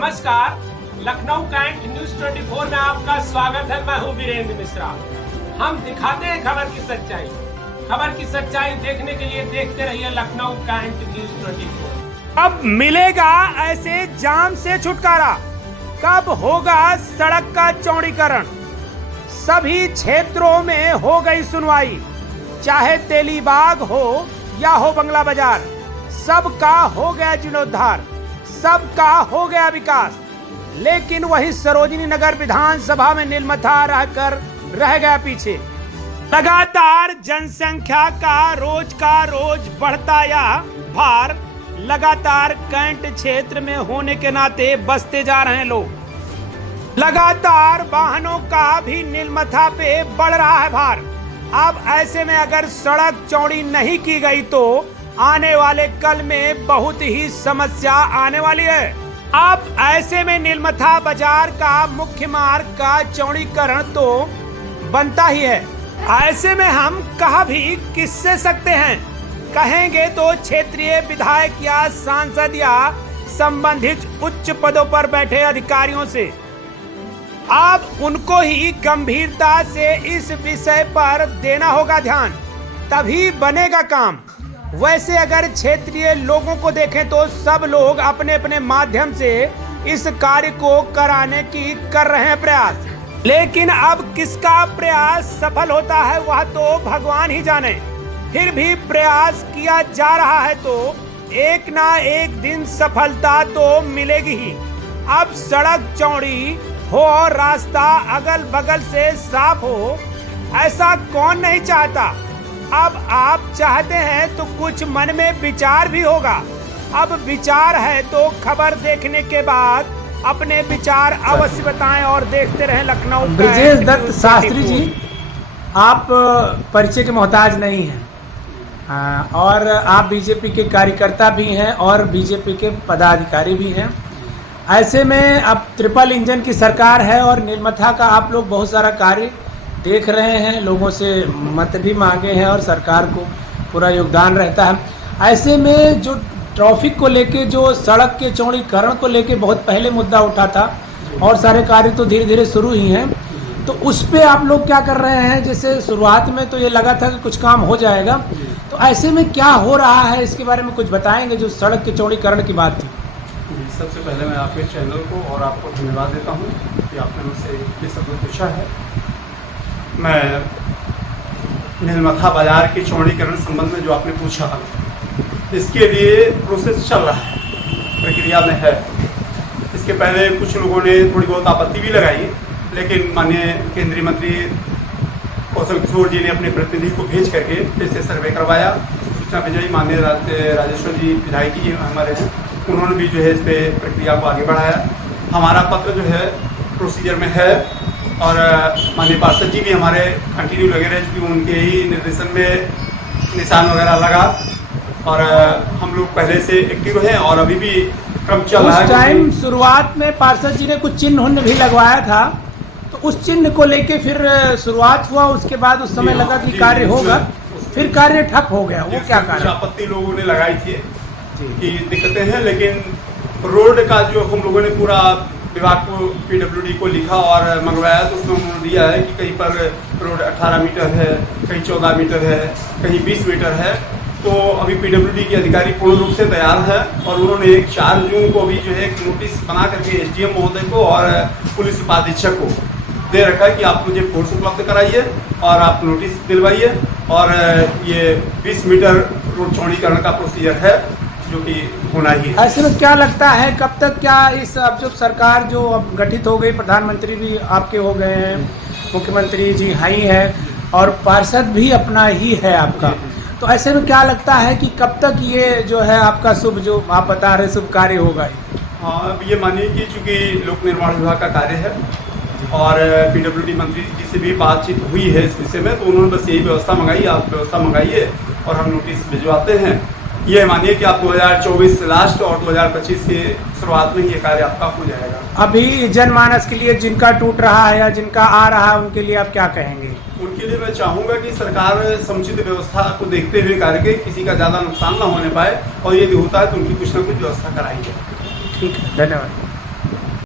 नमस्कार, Lucknow cantt news 24 में आपका स्वागत है। मैं हूं वीरेंद्र मिश्रा। हम दिखाते हैं खबर की सच्चाई। खबर की सच्चाई देखने के लिए देखते रहिए लखनऊ कैंट न्यूज 24। अब मिलेगा ऐसे जाम से छुटकारा, कब होगा सड़क का चौड़ीकरण। सभी क्षेत्रों में हो गई सुनवाई, चाहे तेलीबाग हो या हो बंगला बाजार, सबका हो गया जीर्णोद्धार, सबका हो गया विकास। लेकिन वही सरोजिनी नगर विधानसभा में नीलमथा रहकर रह गया पीछे। लगातार जनसंख्या का रोज बढ़ता या भार लगातार कैंट क्षेत्र में होने के नाते बसते जा रहे हैं लोग। लगातार वाहनों का भी नीलमथा पे बढ़ रहा है भार। अब ऐसे में अगर सड़क चौड़ी नहीं की गई तो आने वाले कल में बहुत ही समस्या आने वाली है। अब ऐसे में नीलमथा बाजार का मुख्य मार्ग का चौड़ीकरण तो बनता ही है। ऐसे में हम कहा भी किससे सकते हैं, कहेंगे तो क्षेत्रीय विधायक या सांसद या संबंधित उच्च पदों पर बैठे अधिकारियों से। अब उनको ही गंभीरता से इस विषय पर देना होगा ध्यान, तभी बनेगा काम। वैसे अगर क्षेत्रीय लोगों को देखें तो सब लोग अपने अपने माध्यम से इस कार्य को कराने की कर रहे हैं प्रयास, लेकिन अब किसका प्रयास सफल होता है वह तो भगवान ही जाने। फिर भी प्रयास किया जा रहा है तो एक ना एक दिन सफलता तो मिलेगी ही। अब सड़क चौड़ी हो और रास्ता अगल बगल से साफ हो, ऐसा कौन नहीं चाहता। अब आप चाहते हैं तो कुछ मन में विचार भी होगा। अब विचार है तो खबर देखने के बाद अपने विचार अवश्य बताएं और देखते रहें लखनऊ। ब्रजेश दत्त शास्त्री जी, आप परिचय के मोहताज नहीं हैं और आप बीजेपी के कार्यकर्ता भी हैं और बीजेपी के पदाधिकारी भी हैं। ऐसे में अब ट्रिपल इंजन की सरकार है और नीलमथा का आप लोग बहुत सारा कार्य देख रहे हैं, लोगों से मत भी मांगे हैं और सरकार को पूरा योगदान रहता है। ऐसे में जो ट्रैफिक को लेके, जो सड़क के चौड़ीकरण को लेके बहुत पहले मुद्दा उठा था और सारे कार्य तो धीरे धीरे शुरू ही हैं, तो उस पे आप लोग क्या कर रहे हैं। जैसे शुरुआत में तो ये लगा था कि कुछ काम हो जाएगा, तो ऐसे में क्या हो रहा है इसके बारे में कुछ बताएंगे, जो सड़क के चौड़ीकरण की बात थी। सबसे पहले मैं आपके चैनल को और आपको धन्यवाद देता हूँ कि आपने मुझसे ये सब पूछा है। मैं नीलमथा बाजार के चौड़ीकरण संबंध में जो आपने पूछा, इसके लिए प्रोसेस चल रहा है, प्रक्रिया में है। इसके पहले कुछ लोगों ने थोड़ी बहुत आपत्ति भी लगाई, लेकिन माननीय केंद्रीय मंत्री कौशल किशोर जी ने अपने प्रतिनिधि को भेज करके फिर से सर्वे करवाया। सूचना विजयी माननीय राजेश्वर जी विधायक जी हमारे हैं, उन्होंने भी जो है इस पे प्रक्रिया को आगे बढ़ाया। हमारा पत्र जो है प्रोसीजर में है और माननीय पार्षद जी भी हमारे कंटिन्यू लगे रहे, क्योंकि उनके ही निर्देशन में निशान वगैरह लगा और हम लोग पहले से एक्टिव हैं और अभी भी क्रम चल रहा है। उस टाइम शुरुआत में पार्षद जी ने कुछ चिन्ह भी लगवाया था, तो उस चिन्ह को लेके फिर शुरुआत हुआ, उसके बाद उस समय लगा कि कार्य होगा, फिर कार्य ठप हो गया। वो क्या कारण? आपत्ति लोगों ने लगाई थी कि दिक्कतें हैं, लेकिन रोड का जो हम लोगों ने पूरा विभाग को पीडब्ल्यूडी को लिखा और मंगवाया, तो उसमें उन्होंने दिया है कि कहीं पर रोड 18 मीटर है, कहीं 14 मीटर है, कहीं 20 मीटर है। तो अभी पीडब्ल्यूडी के अधिकारी पूर्ण रूप से तैयार है और उन्होंने 4 जून को भी जो है एक नोटिस बना करके एसडीएम महोदय को और पुलिस उपाधीक्षक को दे रखा है कि आप मुझे फोर्स उपलब्ध कराइए और आप नोटिस दिलवाइए। और ये 20 मीटर रोड चौड़ीकरण का प्रोसीजर है जो कि होना ही है। ऐसे में क्या लगता है कब तक, क्या इस अब जब सरकार जो अब गठित हो गई, प्रधानमंत्री भी आपके हो गए हैं, मुख्यमंत्री जी ही हैं और पार्षद भी अपना ही है आपका, तो ऐसे में क्या लगता है कि कब तक ये जो है आपका शुभ, जो आप बता रहे शुभ कार्य होगा? हाँ, अब ये मानिए कि चूँकि लोक निर्माण विभाग का कार्य है और पीडब्ल्यूडी मंत्री जी से भी बातचीत हुई है इस विषय में, तो उन्होंने बस यही व्यवस्था मंगाई, आप व्यवस्था मंगाइए और हम नोटिस भिजवाते हैं। ये मानिए कि आप 2024 लास्ट और 2025 के शुरुआत में ये कार्य आपका हो जाएगा। अभी जनमानस के लिए जिनका टूट रहा है या जिनका आ रहा है, उनके लिए आप क्या कहेंगे? उनके लिए मैं चाहूँगा कि सरकार समुचित व्यवस्था को देखते हुए करके किसी का ज़्यादा नुकसान ना होने पाए, और यदि होता है तो उनकी कुछ ना कुछ व्यवस्था कराई जाए। ठीक है, धन्यवाद।